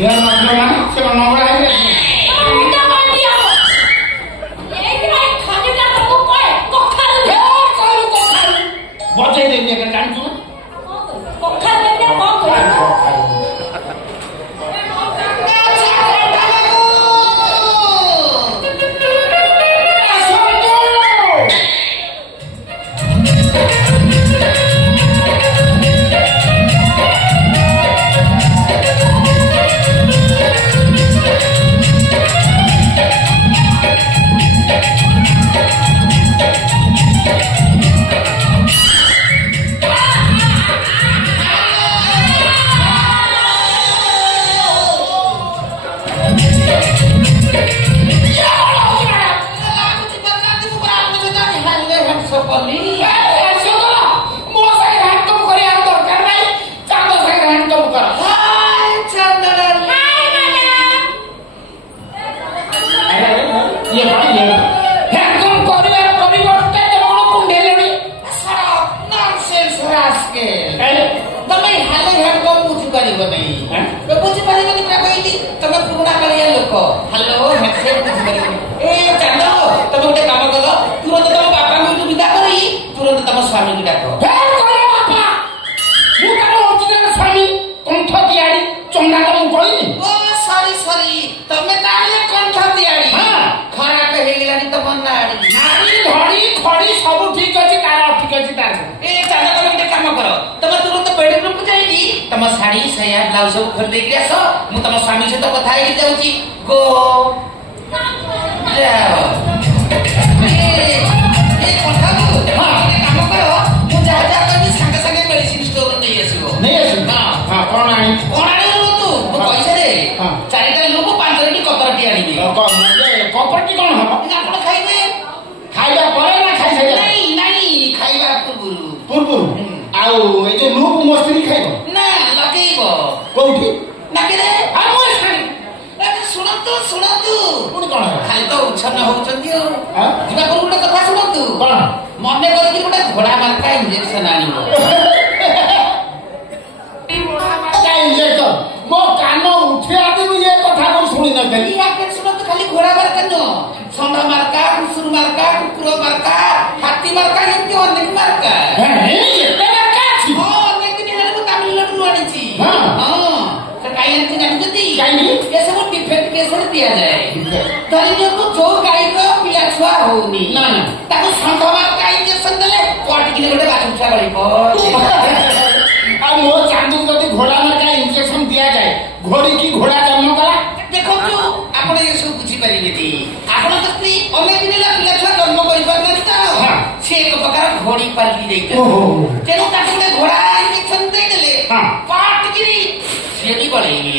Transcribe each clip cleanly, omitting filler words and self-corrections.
यार मतलब ना से नंबर है बचाई देंगे क्या जान तू तम शाड़ी सया ब्लाउज सब खोल दे के आसो मु तम स्वामी से तो कथा ही जाउची गो जाओ ए कथा को हां काम करो मु जा जा कर संगे संगे मेडिसिन स्टोर नहीं आसीबो हां कोन आनी तू मु पैसा दे चारिटा लोक पांचटी कपरटी आनिबी कपरटी कोन हो आपण खाइबे खाइबा परे ना खाइ सके नहीं नहीं खाइबा पूर्व आउ ए जे लूप मस्ती खाइबो ना लगेइबो कोठी नाके रे आ मोर खाइ ए सुनतु कोन कोन खाली तो उछन होउछन्ती हो जिबा कोन गुटे कथा सुनतु कोन मने करकी गुटे घोड़ा मार्का इंजेक्शन आनिबो मार्का इंजेक्शन मो कानो उठे आदि ये कथा को सुनि न गली आके सुनतु खाली घोड़ा मार्का न संडा मार्का कुकुर मार्का कुकुर मार्का हाथी मार्का एंती अनेक मार्का हे एते मार्का छी अनेक दिन हेले तमिलनाडु आनिछि हां से काई जानती काई ये सब डिफेक्ट केस रे दिया जाए तली को जो गाई को पिला छुआ होनी ना ना ताको संडा मार्का इंजेक्शन देले कोट किने गोटे बाथरूम छा गलिबो आ मो चांदू जदी घोड़ा मार्का इंजेक्शन दिया जाए घोड़ी की घोड़ा जन्म कला देखो तू आपण ये सब बुझी परिबे ती आपण तस्ती अनेक दिन ला पिला छुआ जन्म करि परना त से एक प्रकार घोड़ी पाली देइते तेनु ताको गोटे घोड़ा इंजेक्शन दे देले पाट गिरी सेडी बळेगी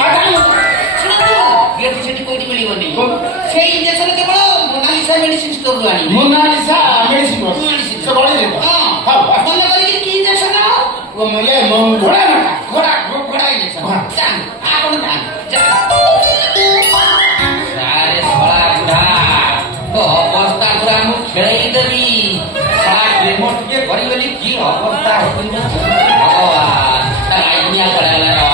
सुन तू ये सेडी कोडी मिलिबनी से इंजेक्शन केवल मोनालिसा मेडिसिन स्टोर रो आनी मोनालिसा मेडिसिन से बळे दे हां मन करी की इंजेक्शन वो मले घोड़ा इंजेक्शन जान आपण जान सारे सोला बुढ़ा तो अवस्था गुरा मु खेलै देबी सारा रिमोट के भरी वाली की अवस्था हो भगवान ताई दुनिया पड़ेला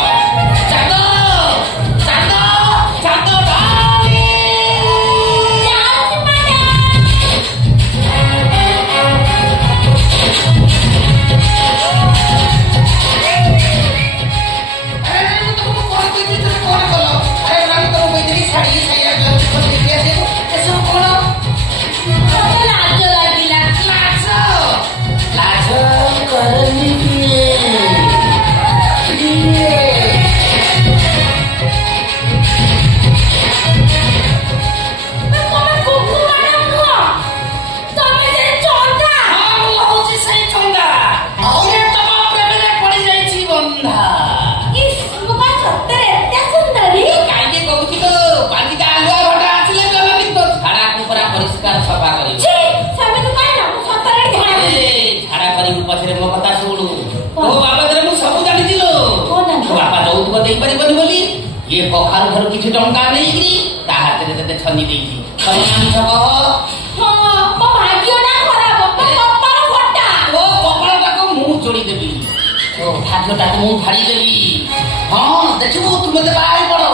ये कखार घर किसी टंका नहीं ता हाथ रे तते छनी देइची तमे आनी छक हां मो भाग्य ना खराब मो कपाल फटा ओ कपाल टाको मुंह जोड़ी देबी ओ भाग्य टाको मुंह फाड़ी देबी हां देखिबो तुम मते बाई पड़ो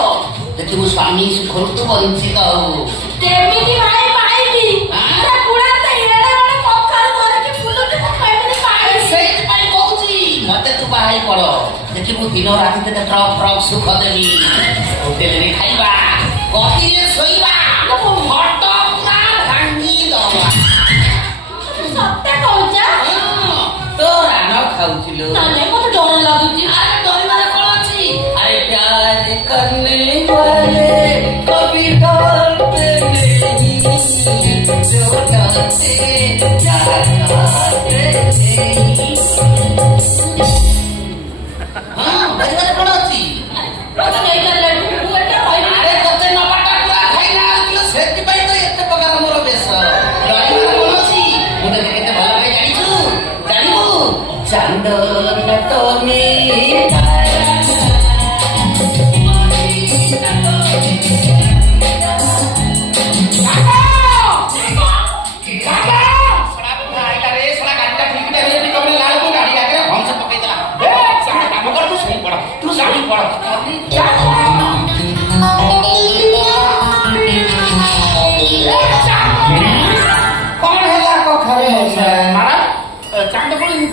ଦେଖିବୁ ସ୍ୱାମୀ ସୁଖରୁ ତୁ ବଞ୍ଚିତ ହବୁ। କେମିତି ଭାଇ ପାଇବି? ସେ ବୁଢା ତ ଏଡେ ବଡ କଖାରୁ ଧରିକି ବୁଲୁଛି, ମୁଁ କେମିତି ପାଇବି? ସେଇଥିପାଇଁ କହୁଛି ମତେ ତୁ ବାହାଇ ପଡ, ଦେଖିବୁ ଦିନ ରାତି ତତେ ଟ୍ରକ୍ ଟ୍ରକ୍ ସୁଖ ଦେବି। ହୋଟେଲରେ ଖାଇବା, ଗଦିରେ ଶୋଇବା, ଫଟ ପୁରା ଭାଙ୍ଗି ଦବା। ସତେ କହୁଛ? ତୋ ରାଣ ଖାଉଥିଲୁ। ନାଇଁ ମତେ ଡର ଲାଗୁଛି। ଆରେ ଡରିବାର କଣ ଅଛି? ଆରେ ପ୍ୟାର କରନେ वाले कभी डरते नहीं, जो डरते डरते नहीं। हाँ डरिବାର କଣ ଅଛି? ମତେ ନେଇଗଲେ ମୁଁ ଏଟା କହିବି। ଆରେ ତତେ ନବାଟା ପୁରା ଖାଇଲା ଆସିଲ, ସେଥିପାଇଁ ତ ଏତେ ପ୍ରକାର ମୋର ବେଶ। ଡରିବାର କଣ ଅଛି? ମୁଁ ତତେ କେତେ ଭଲ ଭାବେ ଜାଣିଛୁ, ଜାଣିବୁ ଚାନ୍ଦ ତମେ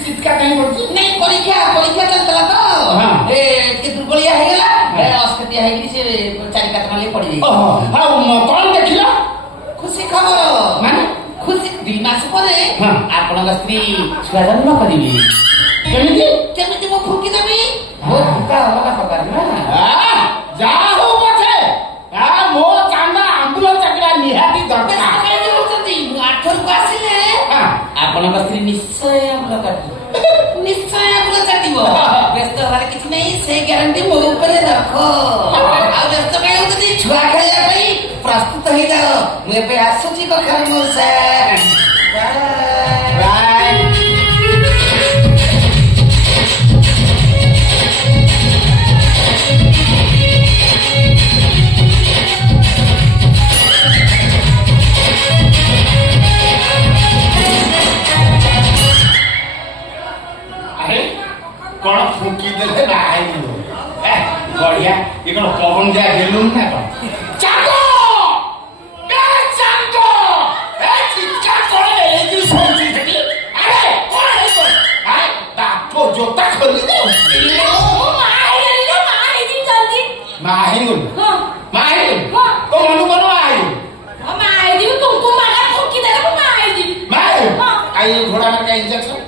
ଚିତ୍କାର କାହିଁ କରୁଛି? ନାଇଁ ପରୀକ୍ଷା ଚାଲିଥିଲା ତ, ଟିକେ ଦୁର୍ବଳିଆ ହେଇଗଲା, ଅସ୍ପିଟିଆ ହେଇକି ସେ 4-5 ମାଲି ପଡିଯାଇଛି। ଆଉ କଣ ଦେଖିଲ? ଖୁସି ଖବର ମାନେ ଖୁସି 2 ମାସ ପରେ ଆପଣଙ୍କ ସ୍ତ୍ରୀ ଛୁଆ ଜନ୍ମ କରିବେ। କେମିତି ମୁଁ ଫୁଙ୍କି ଦେବି? ମୋ ଫୁଙ୍କା ଅଲଗା ପ୍ରକାର ନା। ଯାହା ହଉ ପଛେ ମୋ ଚାନ୍ଦା ଆମ୍ବୁଲ ଚାକିରା ନିହାତି ଦରକାର। ମୁଁ 8ଥରକୁ ଆସିଲେ ଆପଣଙ୍କ ସ୍ତ୍ରୀ ନିଶ୍ଚୟ ଆମ୍ବୁଲ କାଟିବ, ନିଶ୍ଚୟ ଆମ୍ବୁଲ ଚାଟିବ। ବ୍ୟସ୍ତ ହବାର କିଛି ନାହିଁ, ସେଇ ଗ୍ୟାରେଣ୍ଟି ମୋ ଉପରେ ରଖ। ଆଉ ବ୍ୟସ୍ତ କାହିଁ ହଉଛନ୍ତି? ଛୁଆ ଖାଇବା ପାଇଁ ପ୍ରସ୍ତୁତ ହେଇଯାଅ, ମୁଁ ଏବେ ଆସୁଛି କଖାରୁ ମଉସା। କଣ ଫୁଙ୍କି ଦେଲେ ବାହାରିଯିବ? ବଢିଆ, ଏ କଣ ପବନ ଦିଆ ବେଲୁନ ନା କଣ? ଜୋତା ଖୋଲି ଘୋଡ଼ା ଇଞ୍ଜେକ୍ସନ